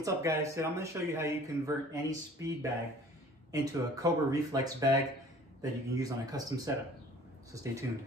what's up guys? Today I'm going to show you how you convert any speed bag into a Cobra reflex bag that you can use on a custom setup. So stay tuned.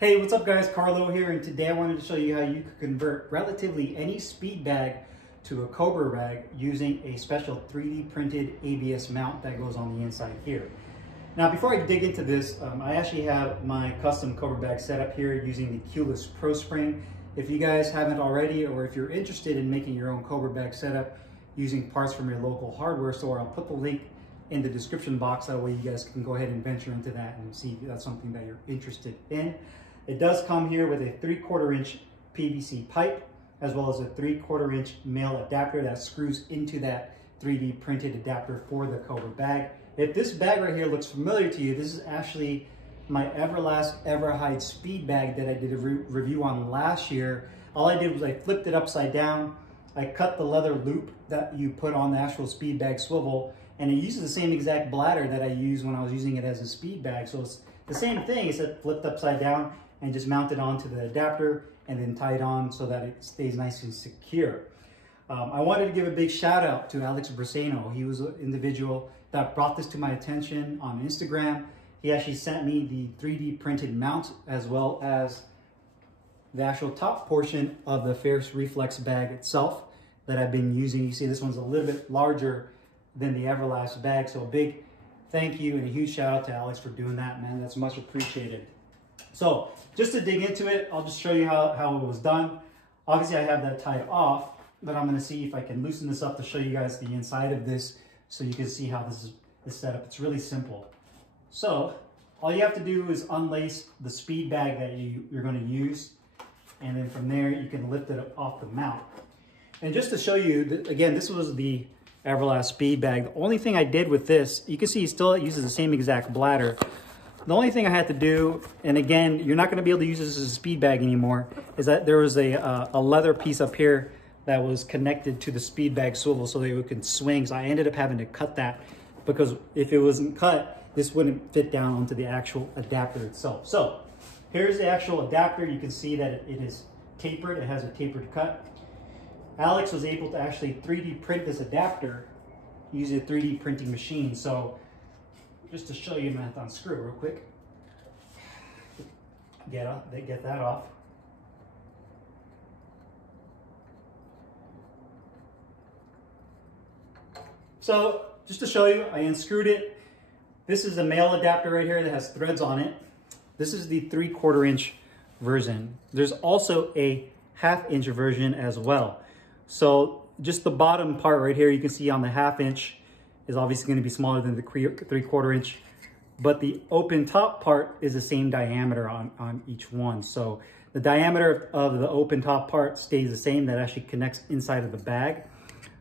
Hey, what's up guys? Carlo here, and today I wanted to show you how you could convert relatively any speed bag to a Cobra bag using a special 3D printed ABS mount that goes on the inside here. Now before I dig into this, I actually have my custom Cobra bag set up here using the Kewlus Pro Spring. If you guys haven't already, or if you're interested in making your own Cobra bag setup using parts from your local hardware store, I'll put the link in the description box. That way you guys can go ahead and venture into that and see if that's something that you're interested in. It does come here with a 3/4 inch PVC pipe, as well as a 3/4 inch male adapter that screws into that 3D printed adapter for the Cobra bag. If this bag right here looks familiar to you, this is actually my Everlast Everhide speed bag that I did a review on last year. All I did was I flipped it upside down. I cut the leather loop that you put on the actual speed bag swivel, and it uses the same exact bladder that I used when I was using it as a speed bag. So it's the same thing, except flipped upside down and just mount it onto the adapter and then tie it on so that it stays nice and secure. I wanted to give a big shout out to Alex Braseno. He was an individual that brought this to my attention on Instagram. He actually sent me the 3D printed mount as well as the actual top portion of the Fierce Reflex bag itself that I've been using. You see this one's a little bit larger than the Everlast bag, so a big thank you and a huge shout out to Alex for doing that, man. That's much appreciated. So just to dig into it, I'll just show you how it was done. Obviously I have that tied off, but I'm gonna see if I can loosen this up to show you guys the inside of this so you can see how this is set up. It's really simple. So all you have to do is unlace the speed bag that you're gonna use, and then from there you can lift it up off the mount. And just to show you, again, this was the Everlast speed bag. The only thing I did with this, you can see it still uses the same exact bladder. The only thing I had to do, and again, you're not going to be able to use this as a speed bag anymore, is that there was a leather piece up here that was connected to the speed bag swivel so that it can swing. So I ended up having to cut that because if it wasn't cut, this wouldn't fit down onto the actual adapter itself. So here's the actual adapter. You can see that it is tapered. It has a tapered cut. Alex was able to actually 3D print this adapter using a 3D printing machine. So just to show you, I'm gonna unscrew real quick. Get that off. So just to show you, I unscrewed it. This is a male adapter right here that has threads on it. This is the 3/4 inch version. There's also a 1/2 inch version as well. So just the bottom part right here, you can see on the 1/2 inch is obviously going to be smaller than the 3/4 inch, but the open top part is the same diameter on each one. So the diameter of the open top part stays the same. That actually connects inside of the bag,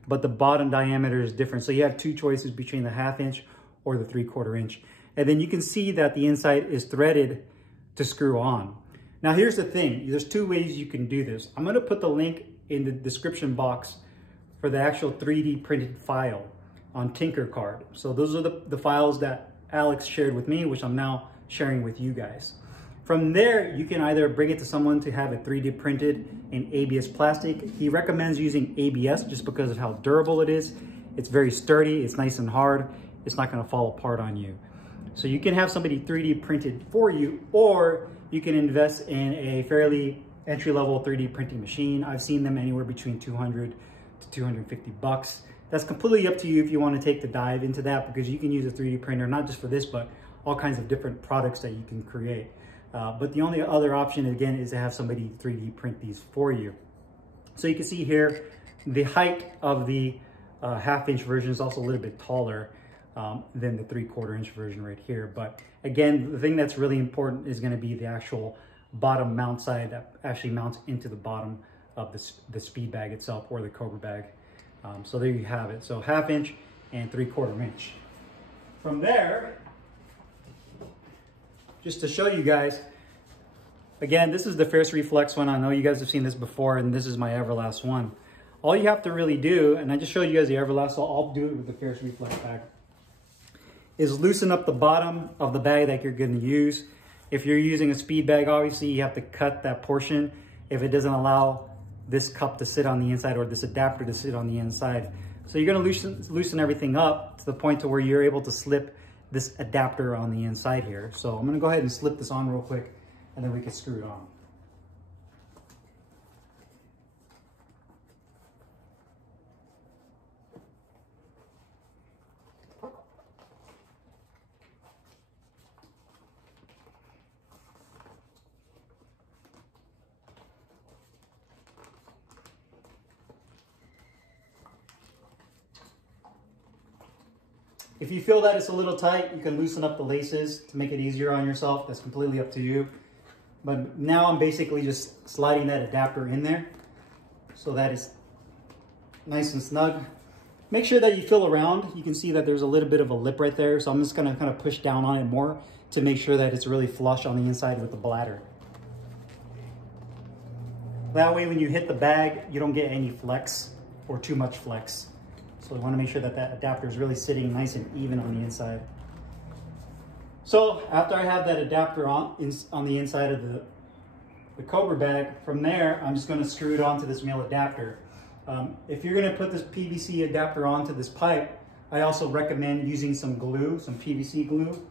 but the bottom diameter is different. So you have two choices between the 1/2 inch or the 3/4 inch. And then you can see that the inside is threaded to screw on. Now here's the thing, there's two ways you can do this. I'm gonna put the link in the description box for the actual 3D printed file on Tinkercard. So those are the files that Alex shared with me, which I'm now sharing with you guys. From there, you can either bring it to someone to have it 3D printed in ABS plastic. He recommends using ABS just because of how durable it is. It's very sturdy, it's nice and hard. It's not gonna fall apart on you. So you can have somebody 3D printed for you, or you can invest in a fairly entry-level 3D printing machine. I've seen them anywhere between 200 to 250 bucks. That's completely up to you if you want to take the dive into that, because you can use a 3D printer, not just for this, but all kinds of different products that you can create. But the only other option, again, is to have somebody 3D print these for you. So you can see here, the height of the 1/2 inch version is also a little bit taller than the 3/4 inch version right here. But again, the thing that's really important is going to be the actual bottom mount side that actually mounts into the bottom of the speed bag itself, or the Cobra bag. So there you have it. So 1/2 inch and 3/4 inch. From there, just to show you guys, again, this is the Fierce Reflex one. I know you guys have seen this before, and this is my Everlast one. All you have to really do, and I just showed you guys the Everlast, so I'll do it with the Fierce Reflex bag, is loosen up the bottom of the bag that you're going to use. If you're using a speed bag, obviously you have to cut that portion if it doesn't allow this cup to sit on the inside or this adapter to sit on the inside. So you're going to loosen everything up to the point to where you're able to slip this adapter on the inside here. So I'm going to go ahead and slip this on real quick, and then we can screw it on. If you feel that it's a little tight, you can loosen up the laces to make it easier on yourself. That's completely up to you. But now I'm basically just sliding that adapter in there so that it's nice and snug. Make sure that you feel around. You can see that there's a little bit of a lip right there. So I'm just gonna kind of push down on it more to make sure that it's really flush on the inside with the bladder. That way when you hit the bag, you don't get any flex or too much flex. So we want to make sure that that adapter is really sitting nice and even on the inside. So after I have that adapter on the inside of the Cobra bag, from there, I'm just going to screw it onto this male adapter. If you're going to put this PVC adapter onto this pipe, I also recommend using some glue, some PVC glue.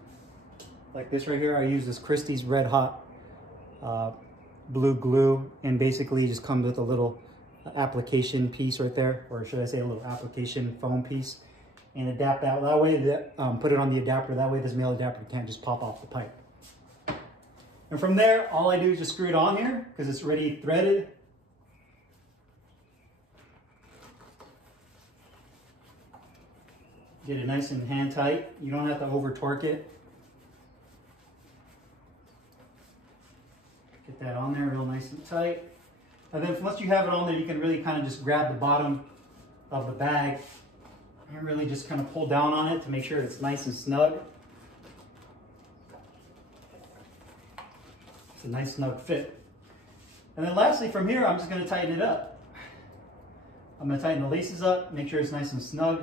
Like this right here, I use this Christie's Red Hot blue glue, and basically it just comes with a little application piece right there, or should I say a little application foam piece, and adapt that way, put it on the adapter, that way this male adapter can't just pop off the pipe. And from there, all I do is just screw it on here because it's already threaded. Get it nice and hand tight. You don't have to over torque it. Get that on there real nice and tight. And then once you have it on there, you can really kind of just grab the bottom of the bag and really just kind of pull down on it to make sure it's nice and snug. It's a nice snug fit. And then lastly, from here, I'm just going to tighten it up. I'm going to tighten the laces up, make sure it's nice and snug.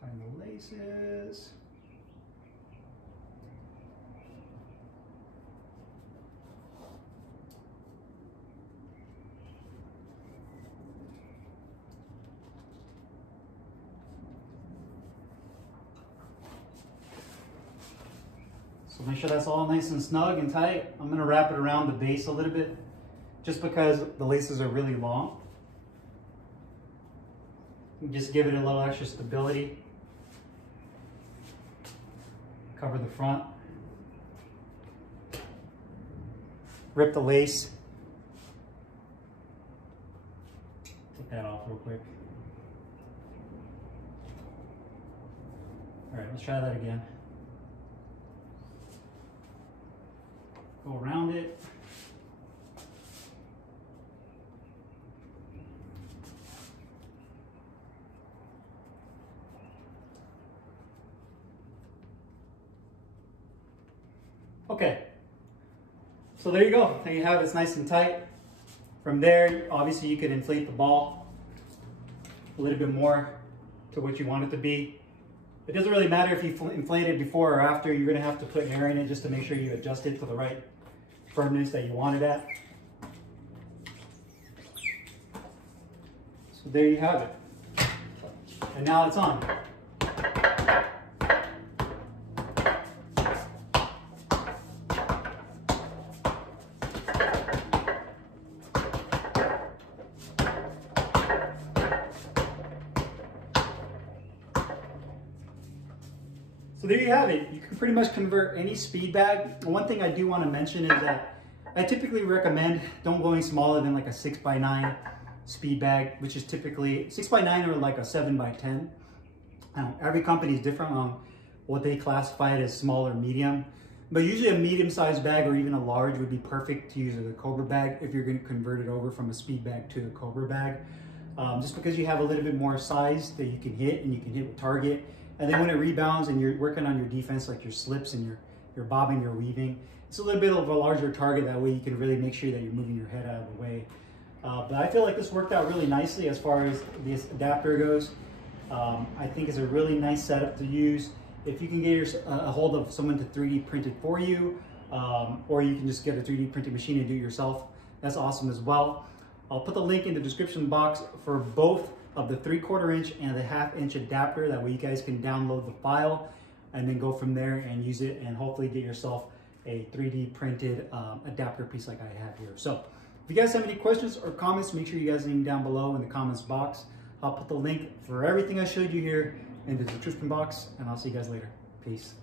Tighten the laces. So make sure that's all nice and snug and tight. I'm going to wrap it around the base a little bit just because the laces are really long. Just give it a little extra stability. Cover the front. Rip the lace. Take that off real quick. All right, let's try that again. Go around it. Okay, so there you go. There you have it. It's nice and tight. From there, obviously you could inflate the ball a little bit more to what you want it to be. It doesn't really matter if you inflate it before or after. You're going to have to put air in it just to make sure you adjust it to the right firmness that you want it at. So there you have it. And now it's on. So there you have it. You can pretty much convert any speed bag. One thing I do want to mention is that I typically recommend don't going smaller than like a 6x9 speed bag, which is typically 6x9 or like a 7x10. Every company is different on what they classify it as small or medium. But usually a medium-sized bag or even a large would be perfect to use as a Cobra bag if you're going to convert it over from a speed bag to a Cobra bag. Just because you have a little bit more size that you can hit and you can hit with target. And then when it rebounds and you're working on your defense, like your slips and your bobbing, your weaving, it's a little bit of a larger target. That way you can really make sure that you're moving your head out of the way. But I feel like this worked out really nicely as far as this adapter goes. I think it's a really nice setup to use. If you can get a hold of someone to 3D print it for you, or you can just get a 3D printing machine and do it yourself, that's awesome as well. I'll put the link in the description box for both of the 3/4 inch and the 1/2 inch adapter. That way you guys can download the file and then go from there and use it and hopefully get yourself a 3D printed adapter piece like I have here. So if you guys have any questions or comments, make sure you guys leave them down below in the comments box. I'll put the link for everything I showed you here in the description box, and I'll see you guys later. Peace.